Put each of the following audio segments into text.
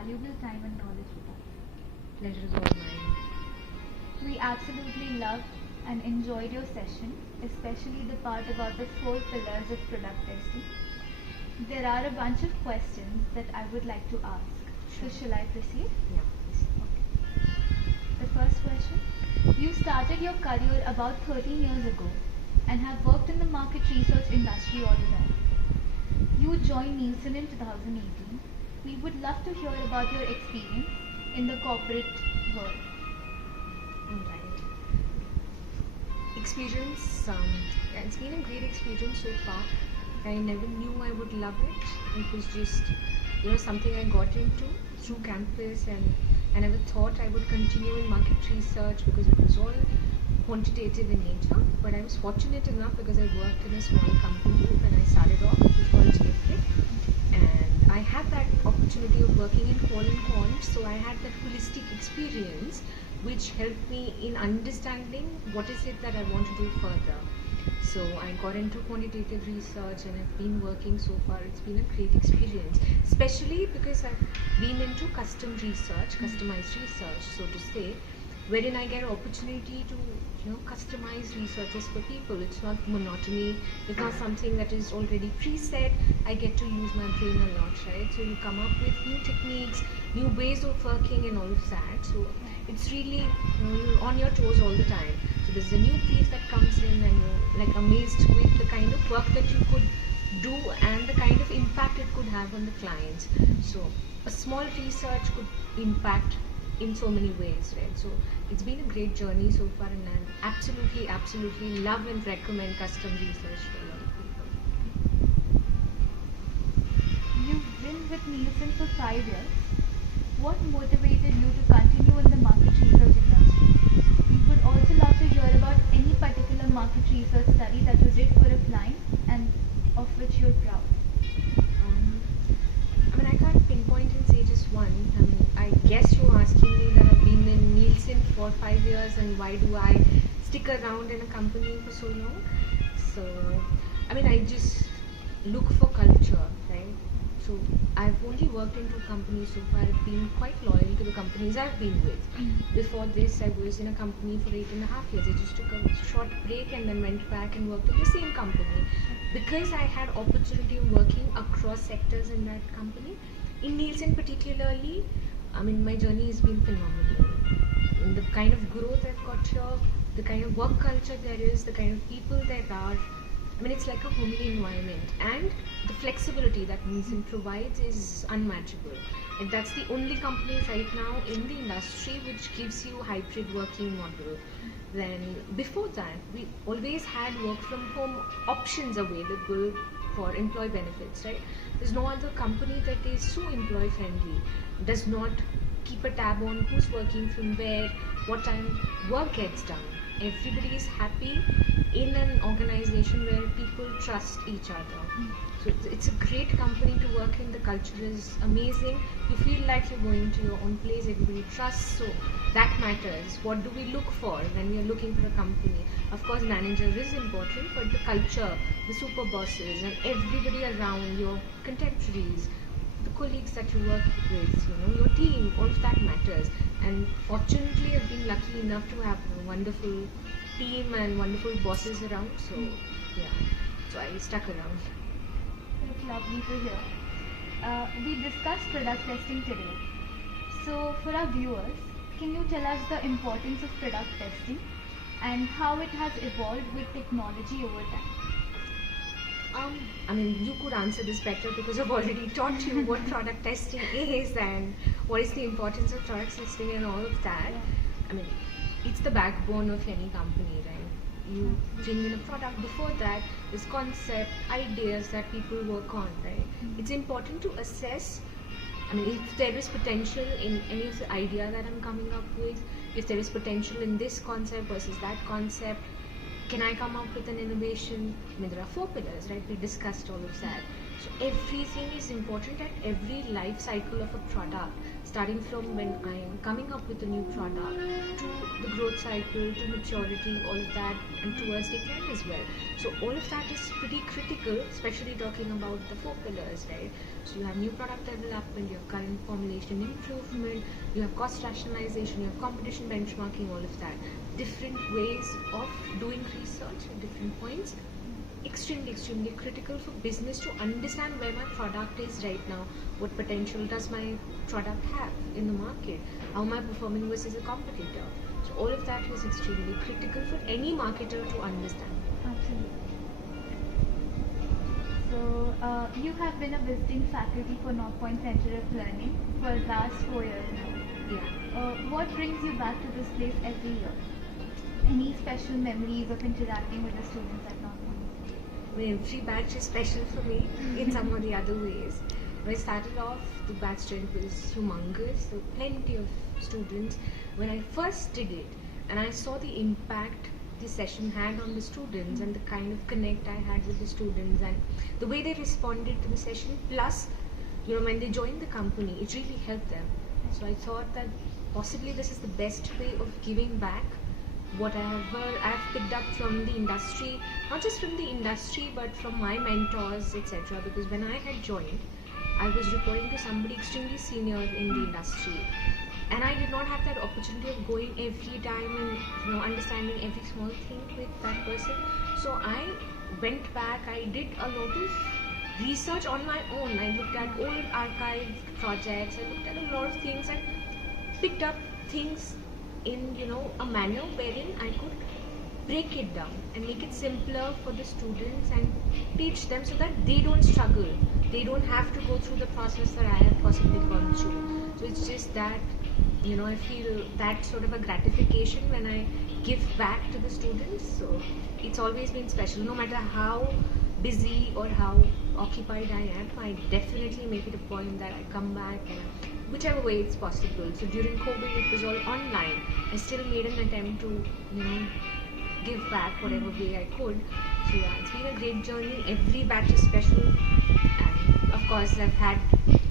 valuable time and knowledge with us. Pleasure is all mine. We absolutely loved and enjoyed your session, especially the part about the 4 pillars of product testing. There are a bunch of questions that I would like to ask. Sure. So shall I proceed? Yeah, please. Okay. The first question. You started your career about 13 years ago and have worked in the market research industry all along. You joined Nielsen in 2018. We would love to hear about your experience in the corporate world. Alright. Experience, it's been a great experience so far. I never knew I would love it. It was just, something I got into through campus, and I never thought I would continue in market research because it was all quantitative in nature. But I was fortunate enough because I worked in a small company when I started off. It was called JFK. And I had that opportunity of working in qual and quant, so I had that holistic experience which helped me in understanding what is it that I want to do further. So I got into quantitative research and I've been working so far. It's been a great experience, especially because I've been into custom research, customized research, so to say, wherein I get opportunity to customize researches for people. It's not monotony, it's not something that is already preset. I get to use my brain a lot, right? So you come up with new techniques, new ways of working and all of that. So it's really, you're on your toes all the time. So there's a new brief that comes in and you're like amazed with the kind of work that you could do and the kind of impact it could have on the clients. So a small research could impact in so many ways, right? So it's been a great journey so far, and I absolutely love and recommend custom research to a lot of people. You've been with Nielsen for 5 years. What motivated you to continue in the market research industry? We would also love to hear about any particular market research study that you did for a client and of which you're proud. I can't pinpoint and say just one. I guess you're asking me that I've been in Nielsen for 5 years and why do I stick around in a company for so long. So, I just look for culture, right? So I've only worked in 2 companies so far. I've been quite loyal to the companies I've been with. Before this, I was in a company for 8.5 years. I just took a short break and then went back and worked in the same company because I had opportunity of working across sectors in that company. In Nielsen particularly, my journey has been phenomenal. The kind of growth I've got here, the kind of work culture there is, the kind of people there are, it's like a homely environment, and the flexibility that Nielsen provides is unmatchable. And that's the only company right now in the industry which gives you hybrid working model. Then before that, we always had work from home options available for employee benefits, right? There's no other company that is so employee friendly, does not keep a tab on who's working from where, what time work gets done. Everybody is happy in an organization where people trust each other. So it's a great company to work in. The culture is amazing. You feel like you're going to your own place. Everybody trusts. So that matters. What do we look for when we are looking for a company? Of course, manager is important, but the culture, the super bosses, and everybody around, your contemporaries, the colleagues that you work with, your team, all of that matters. And fortunately, I've been lucky enough to have a wonderful team and wonderful bosses around. So so I stuck around. It's lovely to hear. We discussed product testing today. So for our viewers, can you tell us the importance of product testing and how it has evolved with technology over time? You could answer this better because I've already taught you what product testing is and what is the importance of product testing and all of that. It's the backbone of any company, right? You bring in a product. Before that, there's concept, ideas that people work on, right? It's important to assess, if there is potential in any of the idea that I'm coming up with, if there is potential in this concept versus that concept. Can I come up with an innovation? There are 4 pillars, right? We discussed all of that. So everything is important at every life cycle of a product, starting from when I am coming up with a new product to the growth cycle, to maturity, all of that, and towards decline as well. So all of that is pretty critical, especially talking about the 4 pillars, right? So you have new product development, you have current formulation improvement, you have cost rationalization, you have competition benchmarking, all of that. Different ways of doing research at different points. Extremely critical for business to understand where my product is right now, what potential does my product have in the market, how am I performing versus a competitor. So all of that is extremely critical for any marketer to understand. Absolutely. So, you have been a visiting faculty for North Point Center of Learning for the last 4 years now. Yeah. What brings you back to this place every year? Any special memories of interacting with the students at North Point? Every batch is special for me in some or the other ways. When I started off, the batch strength was humongous, so plenty of students. When I first did it and I saw the impact the session had on the students and the kind of connect I had with the students and the way they responded to the session, plus when they joined the company, it really helped them. So I thought that possibly this is the best way of giving back whatever I've picked up from the industry, not just from the industry but from my mentors, etc. Because when I had joined, I was reporting to somebody extremely senior in the industry, and I did not have that opportunity of going every time and understanding every small thing with that person. So I went back, I did a lot of research on my own. I looked at old archived projects, I looked at a lot of things and picked up things in a manner wherein I could break it down and make it simpler for the students and teach them so that they don't struggle, they don't have to go through the process that I have possibly gone through. So it's just that I feel that sort of a gratification when I give back to the students. So it's always been special, no matter how busy or how occupied I am. I definitely make it a point that I come back and whichever way it's possible. So during COVID it was all online. I still made an attempt to give back whatever way I could. So yeah, it's been a great journey. Every batch is special, and of course I've had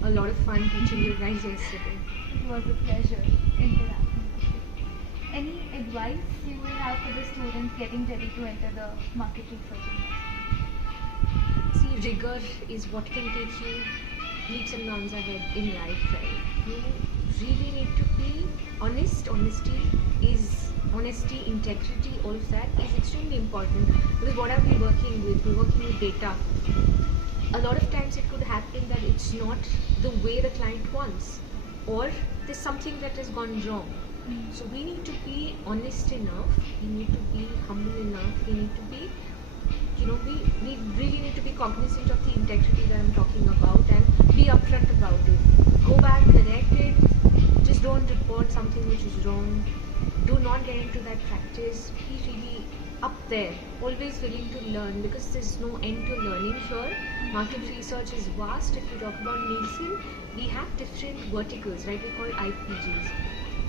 a lot of fun teaching you guys yesterday. It was a pleasure interacting with you. Any advice you will have for the students getting ready to enter the market research industry? See, rigor is what can take you leaps and bounds ahead in life, right? You really need to be honest. Honesty, integrity, all of that is extremely important, because what are we working with? We're working with data. A lot of times it could happen that it's not the way the client wants, or there's something that has gone wrong. So we need to be honest enough, we need to be humble enough, we need to be we really need to be cognizant of the integrity that I'm talking about and be upfront about it. Go back, correct it, just don't report something which is wrong. Do not get into that practice. Be really up there, always willing to learn, because there's no end to learning here. Market research is vast. If you talk about Nielsen, we have different verticals, right? We call IPGs.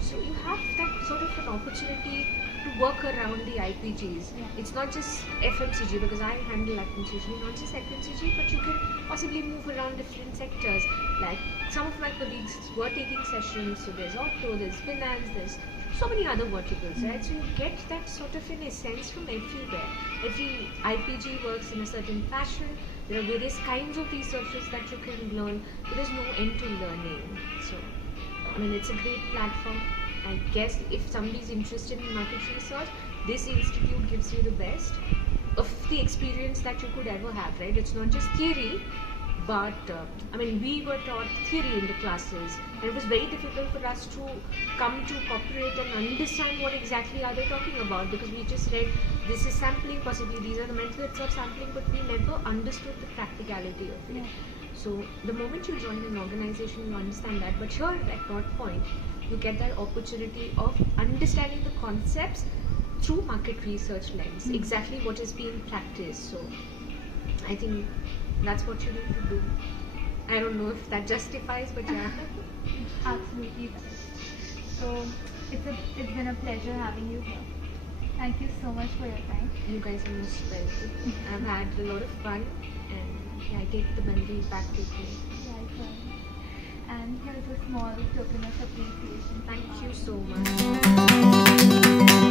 So you have that sort of an opportunity to work around the IPGs. Yeah. It's not just FMCG, because I handle FMCG, not just FMCG, but you can possibly move around different sectors. Like some of my colleagues were taking sessions, so there's auto, there's finance, there's so many other verticals, right? So you get that sort of an essence from everywhere. Every IPG works in a certain fashion. There are various kinds of researches that you can learn. There is no end to learning. So it's a great platform. I guess if somebody is interested in market research, this institute gives you the best of the experience that you could ever have, right? It's not just theory, but we were taught theory in the classes, and it was very difficult for us to come to cooperate and understand what exactly are they talking about, because we just read this is sampling, possibly these are the methods of sampling, but we never understood the practicality of it. Yeah. So the moment you join an organization, you understand that. But here at North Point, you get that opportunity of understanding the concepts through market research lens, exactly what is being practiced. So I think that's what you need to do. I don't know if that justifies, but yeah. Absolutely right. So it's been a pleasure having you here. Thank you so much for your time. You guys are most welcome. I've had a lot of fun, and definitely. I take the memories back with me. Right, right. And here's a small token of appreciation. Thank from you our so end. much.